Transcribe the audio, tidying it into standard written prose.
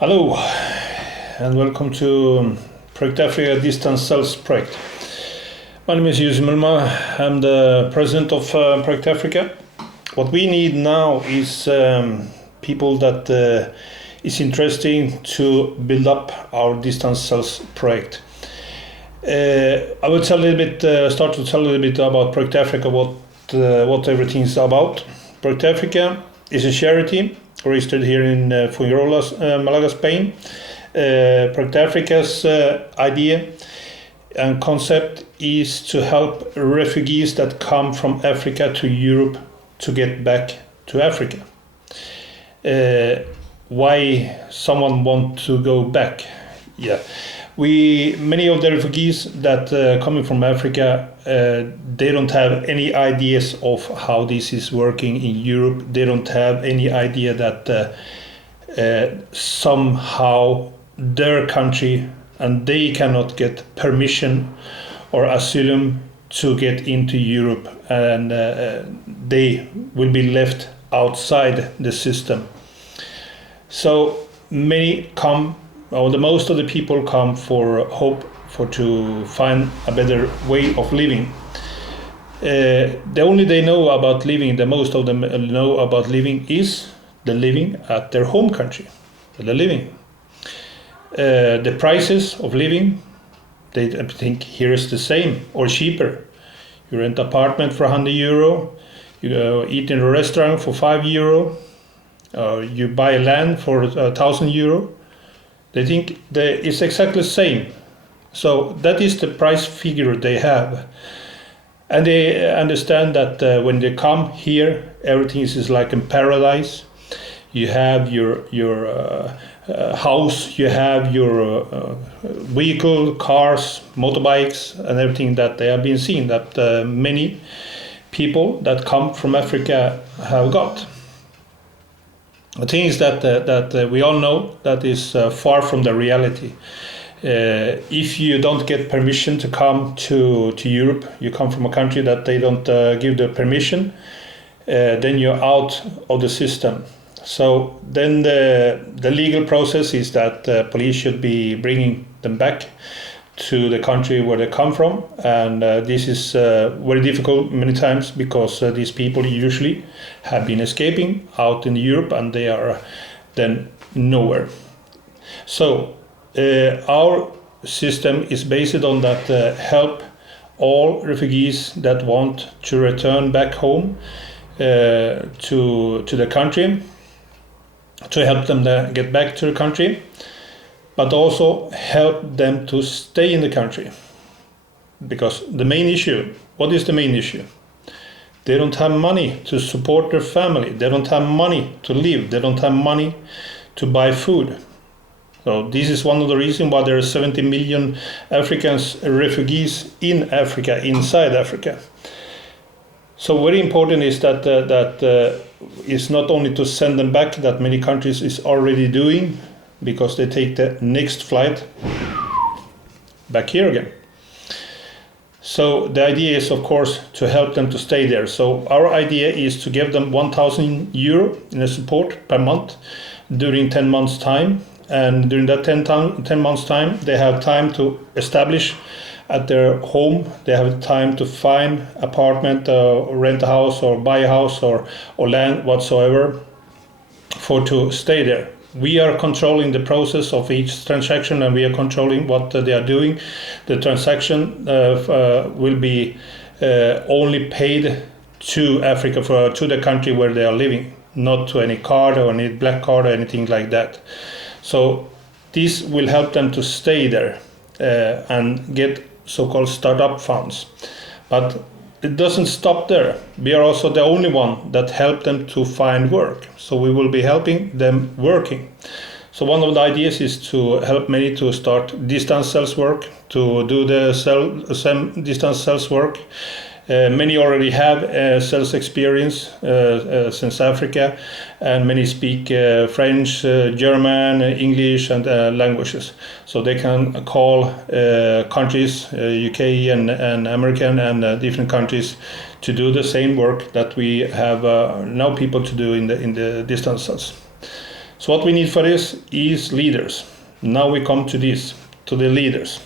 Hello and welcome to Project Africa Distance Cells Project. My name is Jussi Mulma. I'm the president of Project Africa. What we need now is people that is interesting to build up our distance cells project. I will tell a little bit, start to tell a little bit about Project Africa, what everything is about. Project Africa is a charity registered here in Fuengirola, Malaga, Spain. Project Africa's idea and concept is to help refugees that come from Africa to Europe to get back to Africa. Why someone want to go back? Many of the refugees that coming from Africa, they don't have any ideas of how this is working in Europe. They don't have any idea that somehow their country and they cannot get permission or asylum to get into Europe, and they will be left outside the system. So many come, or the most of the people come for hope, for to find a better way of living. The only they know about living, the most of them know about living is the living at their home country, the living. The prices of living, they think here is the same or cheaper. You rent an apartment for €100, you eat in a restaurant for €5, you buy land for €1,000. They think that it's exactly the same. So that is the price figure they have. And they understand that when they come here, everything is like in paradise. You have your house, you have your vehicle, cars, motorbikes, and everything that they have been seeing that many people that come from Africa have got. The thing is that we all know that is far from the reality. If you don't get permission to come to Europe, you come from a country that they don't give the permission, then you're out of the system. So then the legal process is that police should be bringing them back to the country where they come from, and this is very difficult many times because these people usually have been escaping out in Europe and they are then nowhere. So our system is based on that help all refugees that want to return back home to the country, to help them get back to the country, but also help them to stay in the country. Because the main issue, what is the main issue? They don't have money to support their family. They don't have money to live. They don't have money to buy food. So this is one of the reasons why there are 70 million Africans refugees in Africa, inside Africa. So very important is that it's not only to send them back, that many countries is already doing, because they take the next flight back here again. So the idea is, of course, to help them to stay there. So our idea is to give them €1,000 in a support per month during 10 months time. And during that 10 months time, they have time to establish at their home. They have time to find apartment, rent a house, or buy a house, or land whatsoever, for to stay there. We are controlling the process of each transaction, and we are controlling what they are doing. The transaction will be only paid to Africa, to the country where they are living, not to any card or any black card or anything like that. So this will help them to stay there and get so-called startup funds. But it doesn't stop there. We are also the only one that help them to find work. So we will be helping them working. So one of the ideas is to help many to start distance cells work, to do the distance cells work. Many already have sales experience since Africa, and many speak French, German, English, and languages. So they can call countries, UK and American and different countries, to do the same work that we have now people to do in the distance cells. So what we need for this is leaders. Now we come to this, to the leaders.